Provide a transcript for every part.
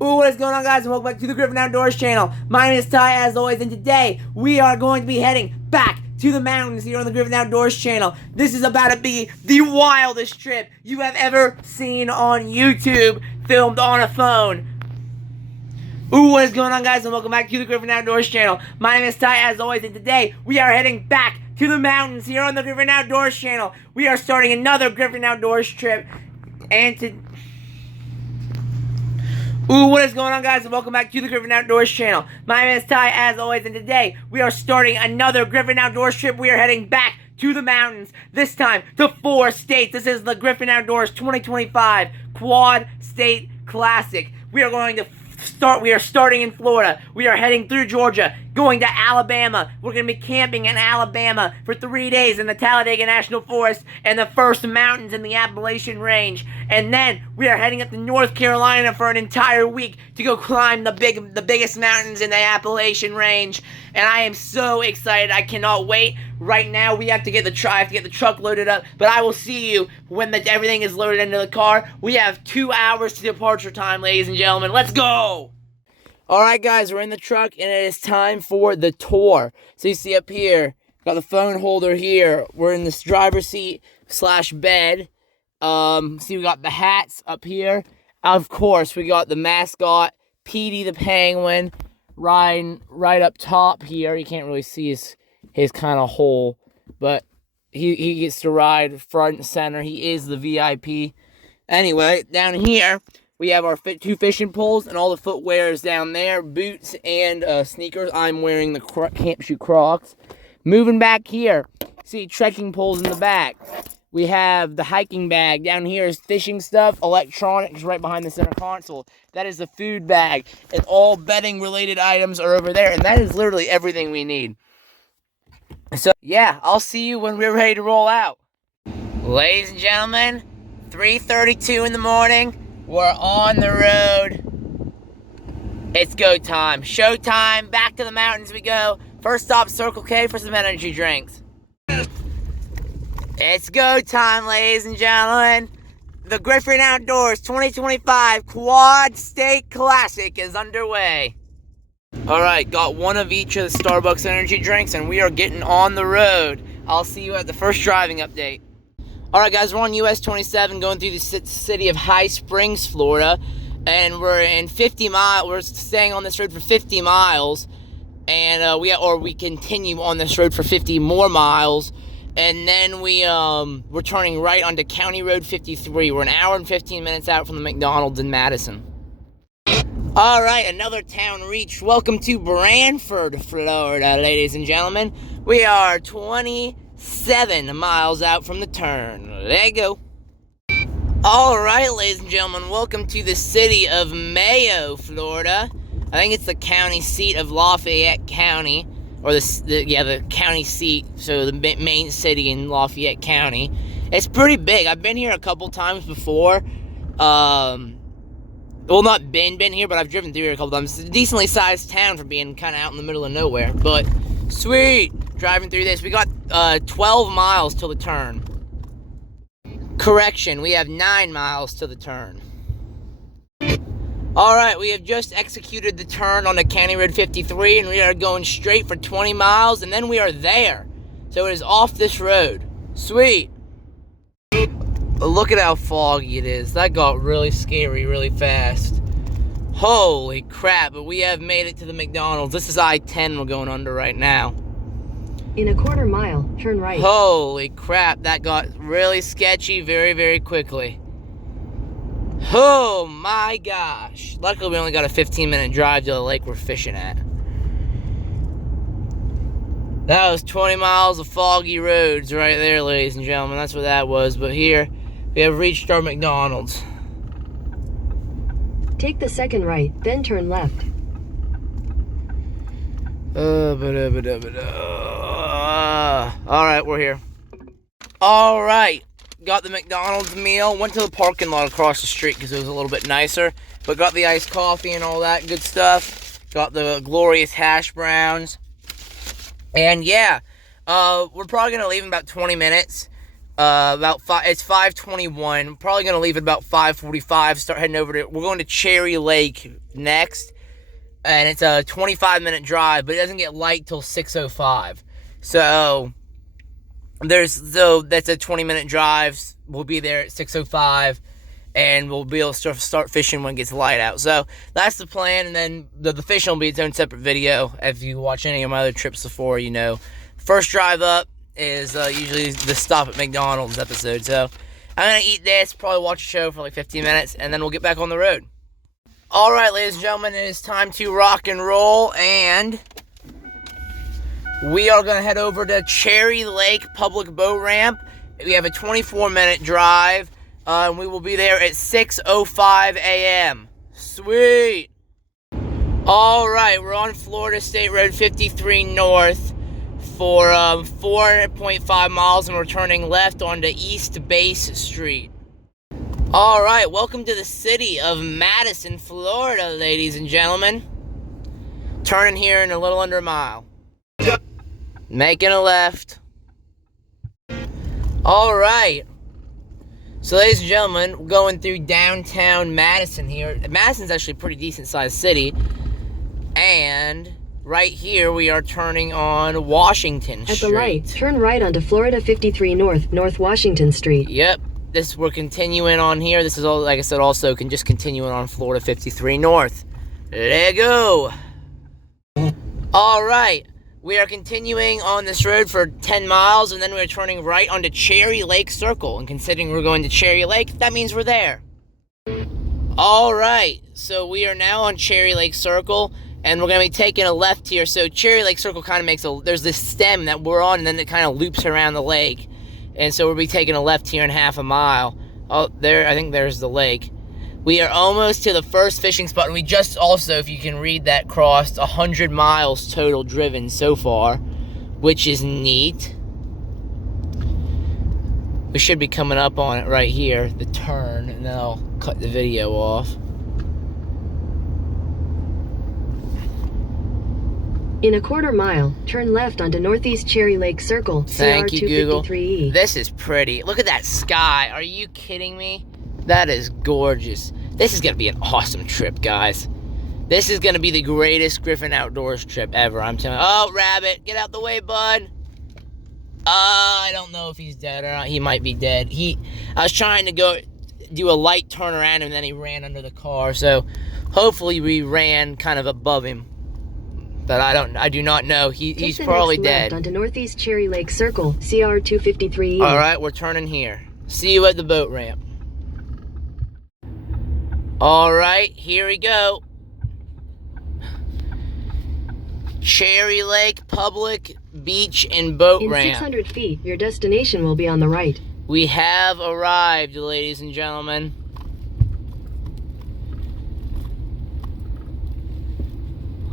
Ooh, what is going on, guys, and welcome back to the Griffin Outdoors channel. My name is Ty, as always, and today we are going to be heading back to the mountains here on the Griffin Outdoors channel. This is about to be the wildest trip you have ever seen on YouTube, filmed on a phone. Ooh, what is going on, guys, and welcome back to the Griffin Outdoors channel. My name is Ty, as always, and today we are heading back to the mountains here on the Griffin Outdoors channel. We are starting another Griffin Outdoors trip, and Ooh, what is going on, guys, and welcome back to the Griffin Outdoors channel. My name is Ty, as always, and today we are starting another Griffin Outdoors trip. We are heading back to the mountains, this time to 4 states. This is the Griffin Outdoors 2025 Quad State Classic. We are starting in Florida. We are heading through Georgia, going to Alabama. We're going to be camping in Alabama for 3 days in the Talladega National Forest and the first mountains in the Appalachian Range. And then we are heading up to North Carolina for an entire week to go climb the biggest mountains in the Appalachian Range. And I am so excited. I cannot wait. Right now, we have to get the truck loaded up, but I will see you when everything is loaded into the car. We have 2 hours to departure time, ladies and gentlemen. Let's go! Alright, guys, we're in the truck, and it is time for the tour. So you see up here, got the phone holder here. We're in this driver's seat / bed. See, we got the hats up here. Of course, we got the mascot, Petey the penguin, riding right up top here. You can't really see his kind of hole, but he gets to ride front and center. He is the VIP. Anyway, down here we have our 2 fishing poles, and all the footwear is down there, boots and sneakers. I'm wearing the camp shoe Crocs. Moving back here, see trekking poles in the back. We have the hiking bag. Down here is fishing stuff, electronics right behind the center console. That is the food bag, and all bedding related items are over there, and that is literally everything we need. So, yeah, I'll see you when we're ready to roll out. Ladies and gentlemen, 3:32 in the morning. We're on the road. It's go time. Show time. Back to the mountains we go. First stop, Circle K for some energy drinks. It's go time, ladies and gentlemen. The Griffin Outdoors 2025 Quad State Classic is underway. Alright, got one of each of the Starbucks energy drinks, and we are getting on the road. I'll see you at the first driving update. Alright, guys, we're on US 27 going through the city of High Springs, Florida, and we're in 50 miles. We're staying on this road for 50 miles, and we continue on this road for 50 more miles, and then we're turning right onto County Road 53. We're an hour and 15 minutes out from the McDonald's in Madison. Alright, another town reached. Welcome to Branford, Florida, ladies and gentlemen. We are 27 miles out from the turn. There you go. Alright, ladies and gentlemen, welcome to the city of Mayo, Florida. I think it's the county seat of Lafayette County, or the county seat, so the main city in Lafayette County. It's pretty big. I've been here a couple times before. Well, not been here, but I've driven through here a couple times. It's a decently sized town for being kind of out in the middle of nowhere. But, sweet! Driving through this. We got 12 miles till the turn. Correction, we have 9 miles to the turn. Alright, we have just executed the turn on the County Road 53, and we are going straight for 20 miles, and then we are there. So it is off this road. Sweet! Look at how foggy it is. That got really scary really fast. Holy crap, but we have made it to the McDonald's. This is I-10 we're going under right now. In a quarter mile, turn right. Holy crap, that got really sketchy very, very quickly. Oh my gosh. Luckily, we only got a 15-minute drive to the lake we're fishing at. That was 20 miles of foggy roads right there, ladies and gentlemen. That's what that was. But here, we have reached our McDonald's. Take the second right, then turn left. Alright, we're here. Alright, got the McDonald's meal. Went to the parking lot across the street because it was a little bit nicer. But got the iced coffee and all that good stuff. Got the glorious hash browns. And yeah, we're probably going to leave in about 20 minutes. It's 5:21. Probably going to leave at about 5:45. Start heading over to, we're going to Cherry Lake next. And it's a 25-minute drive, but it doesn't get light till 6:05. So that's a 20-minute drive. We'll be there at 6:05, and we'll be able to start fishing when it gets light out. So that's the plan, and then the fishing will be its own separate video. If you watch any of my other trips before, you know. First drive up is usually the stop at McDonald's episode. So I'm going to eat this, probably watch a show for like 15 minutes, and then we'll get back on the road. Alright, ladies and gentlemen, it is time to rock and roll, and we are going to head over to Cherry Lake Public Boat Ramp. We have a 24-minute drive, and we will be there at 6:05 a.m. Sweet! Alright, we're on Florida State Road 53 North for 4.5 miles, and we're turning left onto East Base Street. Alright, welcome to the city of Madison, Florida, ladies and gentlemen. Turning here in a little under a mile. Making a left. Alright. So, ladies and gentlemen, we're going through downtown Madison here. Madison's actually a pretty decent-sized city. And right here, we are turning on Washington Street. At the light, turn right onto Florida 53 North, North Washington Street. Yep. We're continuing on here. This is all, like I said, also can just continue on Florida 53 North. Let go. Alright, we are continuing on this road for 10 miles, and then we're turning right onto Cherry Lake Circle. And considering we're going to Cherry Lake, that means we're there. Alright, so we are now on Cherry Lake Circle, and we're going to be taking a left here. So Cherry Lake Circle kind of makes there's this stem that we're on, and then it kind of loops around the lake. And so we'll be taking a left here in half a mile. Oh, there, I think there's the lake. We are almost to the first fishing spot. And we just also, if you can read that, crossed 100 miles total driven so far, which is neat. We should be coming up on it right here, the turn, and then I'll cut the video off. In a quarter mile, turn left onto Northeast Cherry Lake Circle, Thank you, Google. CR253E. This is pretty. Look at that sky. Are you kidding me? That is gorgeous. This is going to be an awesome trip, guys. This is going to be the greatest Griffin Outdoors trip ever, I'm telling you. Oh, rabbit, get out the way, bud. I don't know if he's dead or not. He might be dead. I was trying to go do a light turn around, and then he ran under the car. So hopefully we ran kind of above him. But I do not know. He's probably dead. Left onto Northeast Cherry Lake Circle, CR253E. All right, we're turning here. See you at the boat ramp. All right, here we go. Cherry Lake Public Beach and Boat Ramp. In 600 feet, your destination will be on the right. We have arrived, ladies and gentlemen.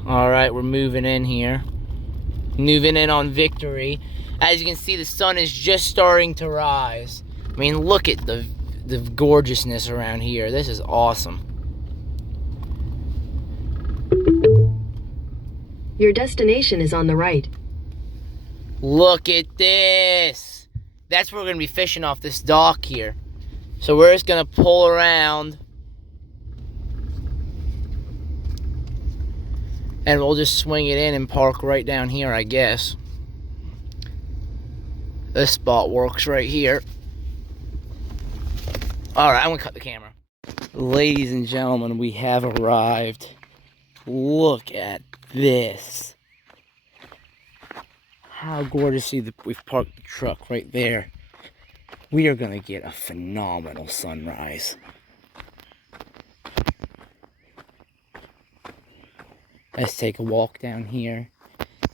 Alright, we're moving in here. Moving in on Victory. As you can see, the sun is just starting to rise. I mean, look at the gorgeousness around here. This is awesome. Your destination is on the right. Look at this. That's where we're going to be fishing off this dock here. So we're just going to pull around. And we'll just swing it in and park right down here, I guess. This spot works right here. Alright, I'm going to cut the camera. Ladies and gentlemen, we have arrived. Look at this. How gorgeous. See, we've parked the truck right there. We are going to get a phenomenal sunrise. Let's take a walk down here.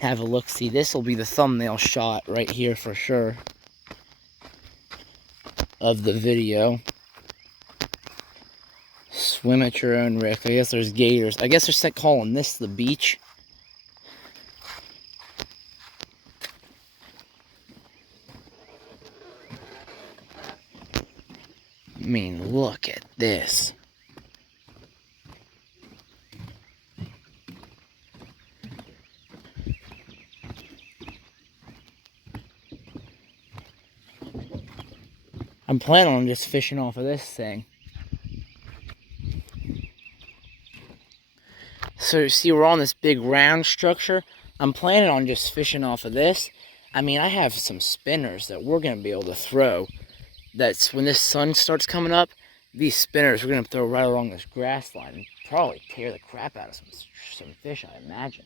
Have a look. See, this will be the thumbnail shot right here for sure of the video. Swim at your own risk. I guess there's gators. I guess they're calling this the beach. I mean, look at this. I'm planning on just fishing off of this thing. So see, we're on this big round structure. I'm planning on just fishing off of this. I mean, I have some spinners that we're going to be able to throw. That's when this sun starts coming up, these spinners we're going to throw right along this grass line and probably tear the crap out of some fish, I imagine.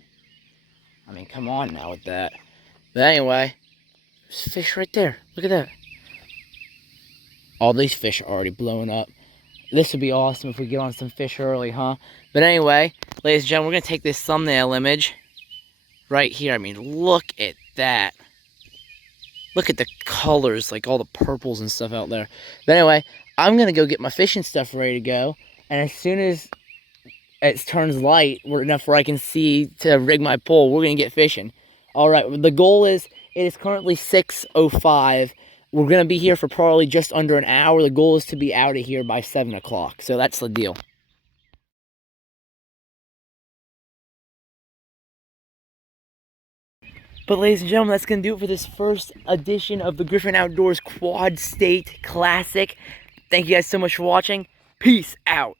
I mean, come on now with that. But anyway, there's fish right there. Look at that. All these fish are already blowing up. This would be awesome if we get on some fish early, huh? But anyway, ladies and gentlemen, we're going to take this thumbnail image right here. I mean, look at that. Look at the colors, like all the purples and stuff out there. But anyway, I'm going to go get my fishing stuff ready to go. And as soon as it turns light enough where I can see to rig my pole, we're going to get fishing. All right, the goal is, it is currently 6:05. We're going to be here for probably just under an hour. The goal is to be out of here by 7 o'clock. So that's the deal. But ladies and gentlemen, that's going to do it for this first edition of the Griffin Outdoors Quad State Classic. Thank you guys so much for watching. Peace out.